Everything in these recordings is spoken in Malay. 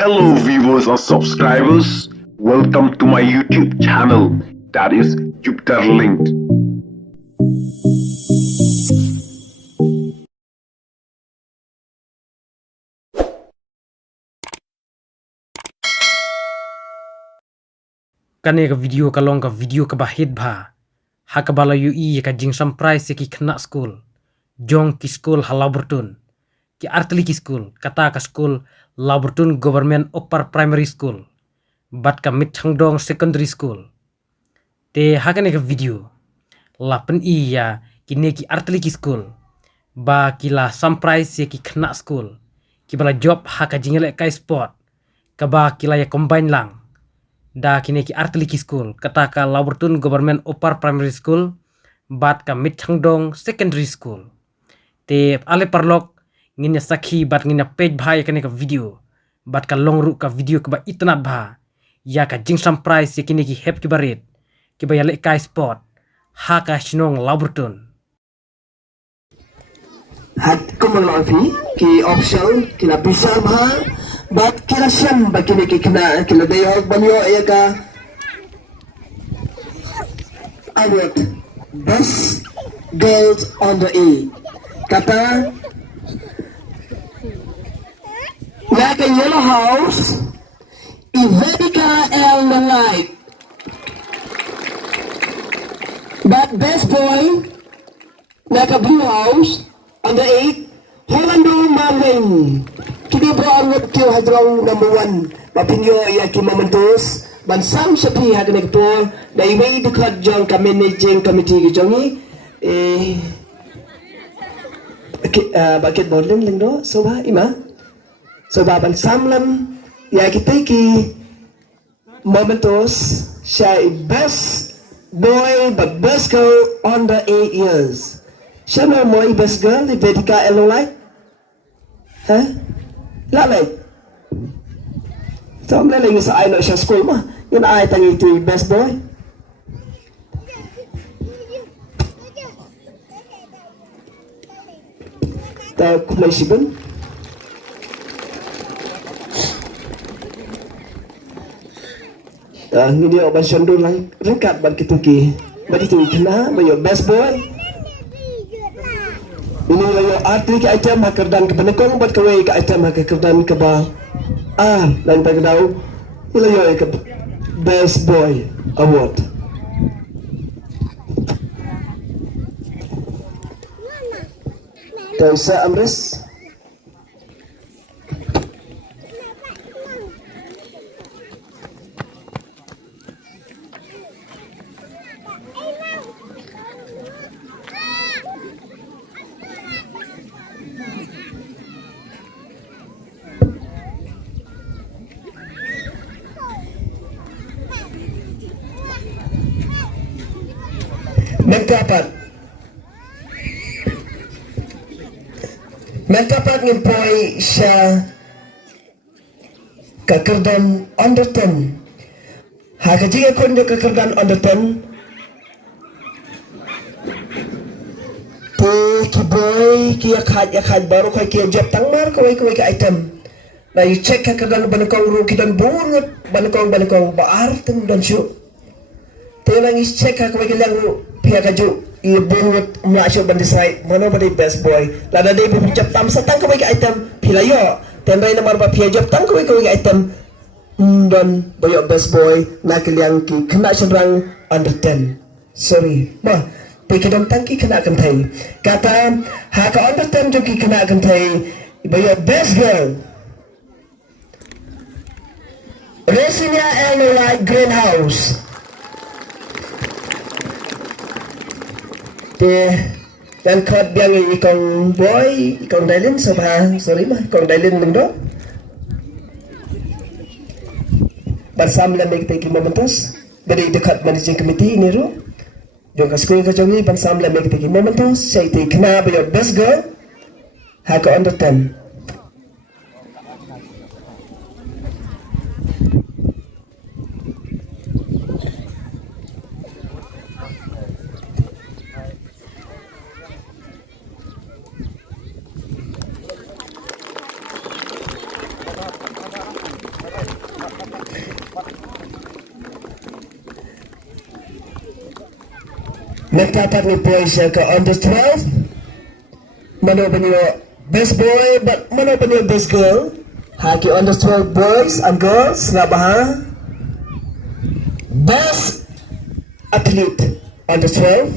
Hello viewers or subscribers, welcome to my YouTube channel, that is Jupiter Linked. Kane ka video kalong ka video ka bahid bha hakabala yu I ka jing surprise ki khna school jong ki school halaburtun ki artli ki school kata ka school laburtun government upper primary school bat ka mithangdong secondary school te hakane ka video lapen I ya ki ne ki artli ki school ba ki la surprise ki khna school ki bala job haka jingele kai sport ka ba ki la ya combine lang da kini ki artli ki school kata ka laburtun government upper primary school bat ka mithangdong secondary school te ale parlok nginya sakhi bat nginya page bhai kane ka video bat ka longru ka video ka ba itna bha ya ka jingsam price ye kini ki hep ki barit ki ba yale kai sport ha ka shnong laburtun hat kumulafi ki option kila bisa bha bat kila syam bakini ki kena kila dayog banyo ayaka award best girls on the A kata like a yellow house Ivedika L. Light but best boy like a blue house on the 8 Rolando Marvin kini berawat ke hadrong number 1 mapinyo iya ki momentos bansang sapi hagane po dai way dekat jong ka managing committee ki jongi bakit bolen lengdo so ba ima so ba bansam lam ya kita ki momentos siya best boy but best girl under 8 years siya mo best girl di Vedika Elolite ha lalay so am lalay sa ay no siya school ma yun ay tangi ito best boy ta kulay sibon hindi ako ba siya doon lang ringkat ba kituki ba dito ikna ba yung best boy ini layo arti ka item hakerdan ka panekong bat kaway ka item hakerdan ka ba lang tayo daw ilayo ka best boy award tayo sa Amres Magkapat ng poy siya kakerdan under 10 hakajiga kun do kakerdan under 10 po ki boy ki yakad baru kay ki job tangmar kaway ka item na you check kakerdan banakong ru kidan bungot banakong baar ten dan syu telang is check kaway lang ru pia kaju ibungot mlasyo bandisay mana ba best boy lada day bubijap tam sa tang kaway ka item pilayo tenray na marba pia job tang kaway ka item don boyo best boy nakilyang ki kena syarang under 10 sorry ma pikidam tangki kena kan thai kata haka under 10 jo ki kena kan thai boyo best girl Resinia Elnolite Greenhouse dan kod biang ikong boy ikong dailin so ba sorry ma ikong dailin mong do bansam lang may kita momentos dari dekat managing committee ini ro jong ka school ka jongi bansam lang may kita momentos siya iti kena ba yung best girl haka under 10 Nagtatat ni boys siya ka under 12. Mano ba niyo best boy, but mano ba niyo best girl? Haki under 12 boys and girls nga ba ha? Best athlete under 12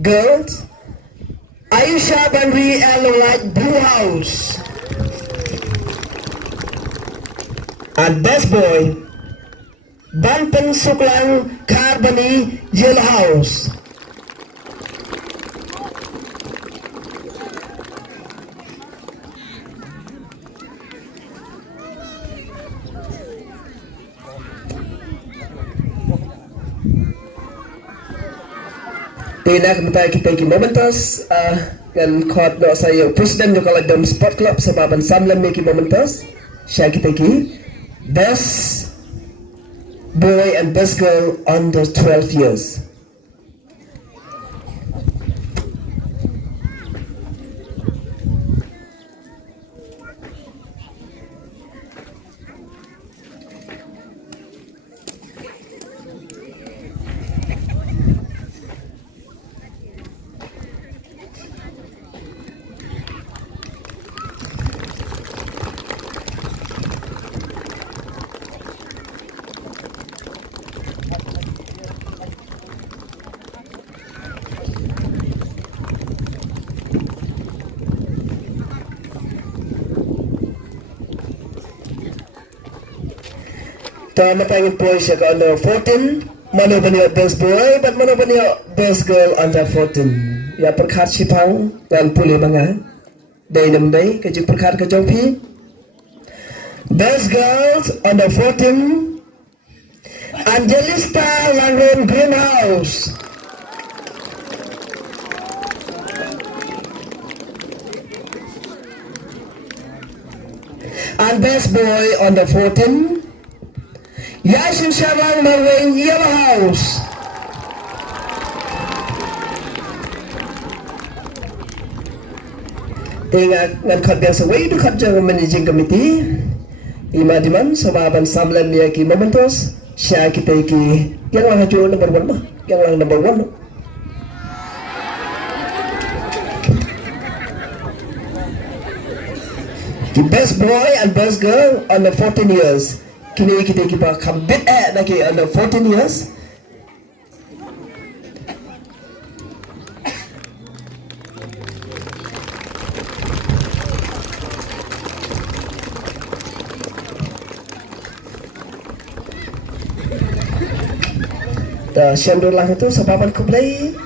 girls. Ayusha Banri Alolite Blue House. And best boy Banpen Suklang Carbani Yellow House. Tina kementai kita ki momentos kan khot no saya presiden jo kala dom sport club sababan samlam me ki momentos sya kita ki best boy and best girl under 12 years. Tama tayong boy siya ka under 14. Mano ba niyo best boy, but mano ba niyo best girl under 14. Ya perkhat sipang dan puli mga. Day namday, kajik perkhat ka jompi. Best girls under 14. Angelista Langren Greenhouse. And best boy under 14. Yasin Shabang Marwin Yellow House. Ingat ngan biasa way itu kerja managing committee. Ima diman sababan samlan niya ki momentos siya kita ki yang lang hajo number 1 mah, yang lang number 1. The best boy and best girl under 14 years. Kini kita kipa kambit lagi under 14 years. Dah syamdur lah itu sababan kublai.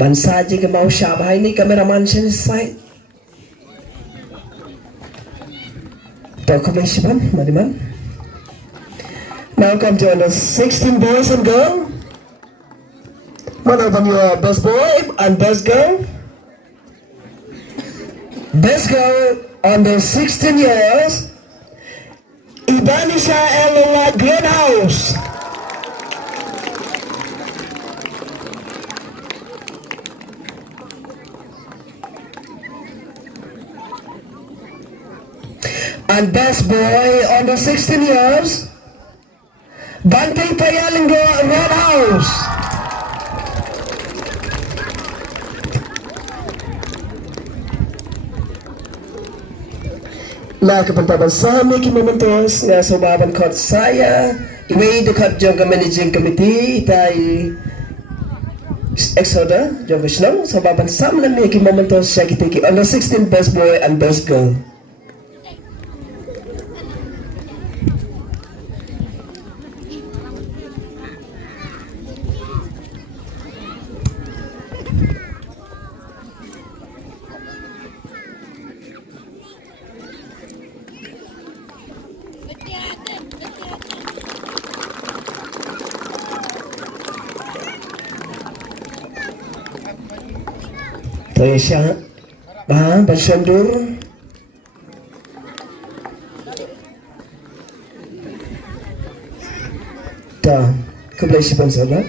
Bansa je ke mau syabah ini kameraman sini side. Tahu kami siapa? Madiman. Now come to the 16 boys and girl. Mana your best boy and best girl? Best girl under 16 years. Ibanisha Elola Greenhouse. And best boy under 16 years, Bante Payalinggo Red House. Nah, kepentingan sami ki momentos nga subaban kot saya, iway dekat jong managing committee tay Exoda jong Vishnu subaban sam na mi ki momentos siya kita ki under 16 best boy and best girl. Saya siap, bersendur. Dah, kebelah siapa sahaja.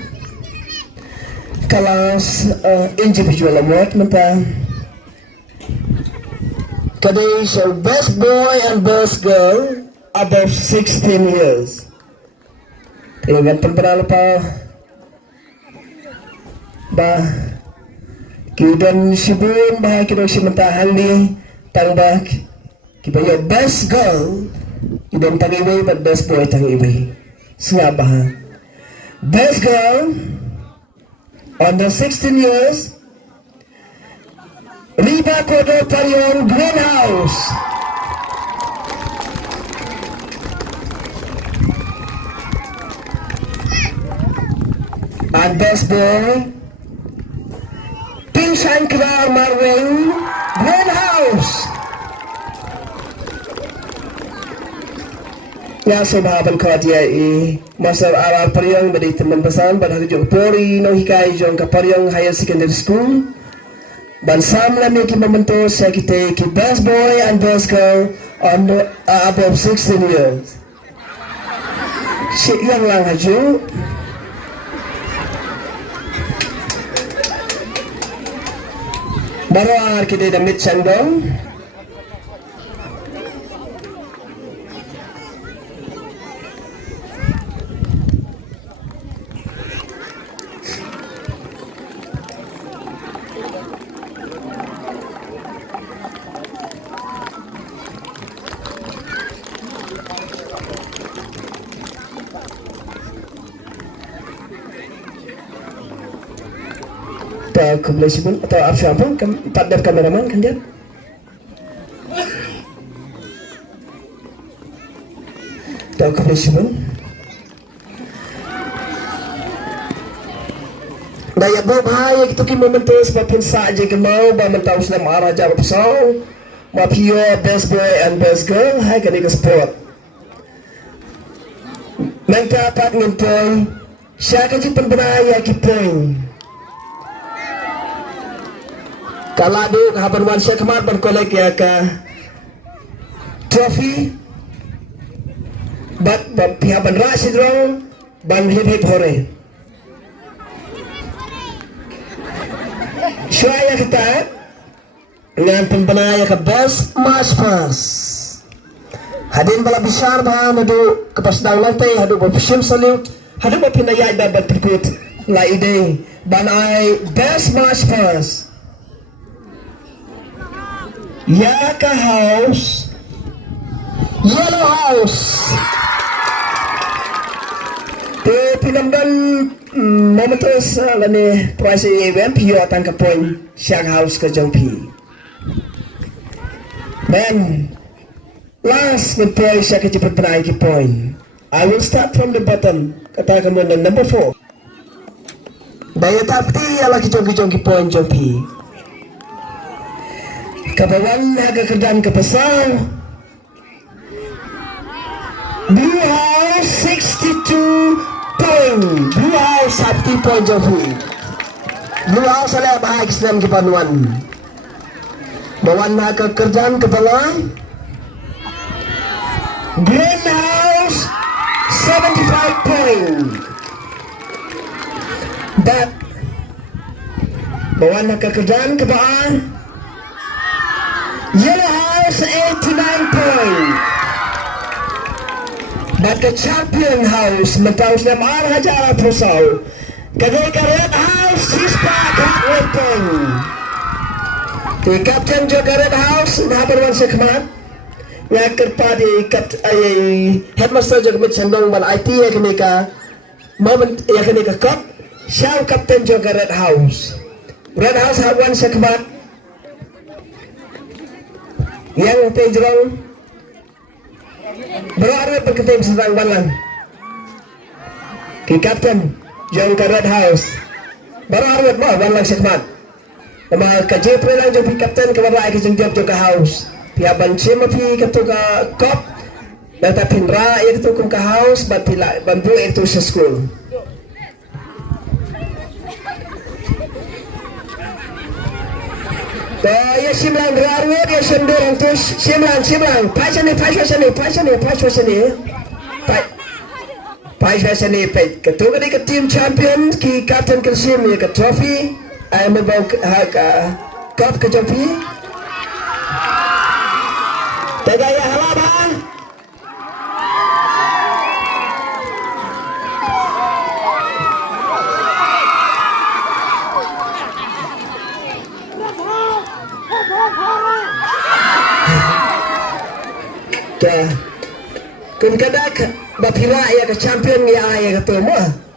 Kelas individual award, menta Kadai so best boy and best girl above 16 years. Tinggal pemberal pa ba kidan sibun ba kidan simentahan ni tangbak kibayo best girl kidan tangiway but best boy tangiway. Nga ba? Best girl under 16 years Riba Kodo Parion Greenhouse. And best boy Pinsan Krar Marwing Greenhouse. Ya sobaban ko dia masar aral Parion badi teman pesan pada jong pori no hikai jong ka Parion Higher Secondary School. Bansam lami ki memento sa kita ki best boy and best girl on above 16 years. Yang lang haju. Baru kita damit sandong. Kebetulan atau apa partner kameraman kan dia atau kebetulan daya buat bahaya gitu ki memento sebab saja ke mau ba mentau senam arah jawab pesau ma pio best boy and best girl hai kan ke sport menta pat ngintoi siapa ki penbenaya ki point Kaladu kahaban wan syakmar ban kolek ya ka trophy bat pihaban Rashid rong ban hip hore syaya kita dengan pembenaya ke best match pass hadin bala besar ba madu kepas dang lantai hadu berpusim salute hadu berpinaya dan berpikut la ide banai best match pass Yaka House, Yellow House. Pinamdan momentos lani price event pio tangka point Shag House ke jompi. Then last with price Shag ke penai ke point. I will start from the bottom. Kata kamu number 4. Daya tapi ala ke jongki point jompi. Kabawan naga kerjaan ke pasal Blue House 62 point Blue House 60 point Jofi Blue House adalah bahag Islam ke Panuan Bawan naga kerjaan ke bawah Green House 75 point That Bawan naga kerjaan ke bawah Yellow House 89 point. But the champion house mentaus nam arah jara pusau. Kadai ka Red House sispa kat point. The captain juga Red House nabar wan sekmat. Ya kerpadi kat headmaster juga mit sandong ban IT ya kenika moment ya kenika cup. Syau captain juga Red House. Red House hawan sekmat. Yang tejrong berada berketim sedang balang ki captain jong ka Red House berada mo balang sekmat nama ka jepre lang jong captain ka berada ki jong job ka house pia banche ma pi ka to ka cop data pinra itu kum ka house bat pila bambu itu sa school ya simlang berarut ya sendiri terus simlang pasane ketua ke tim champion ki captain Kelsim ya ke trophy ay mabang cup ke trophy Tegaya halaman. Kun kadak bapira ya ke champion ya ke tumo.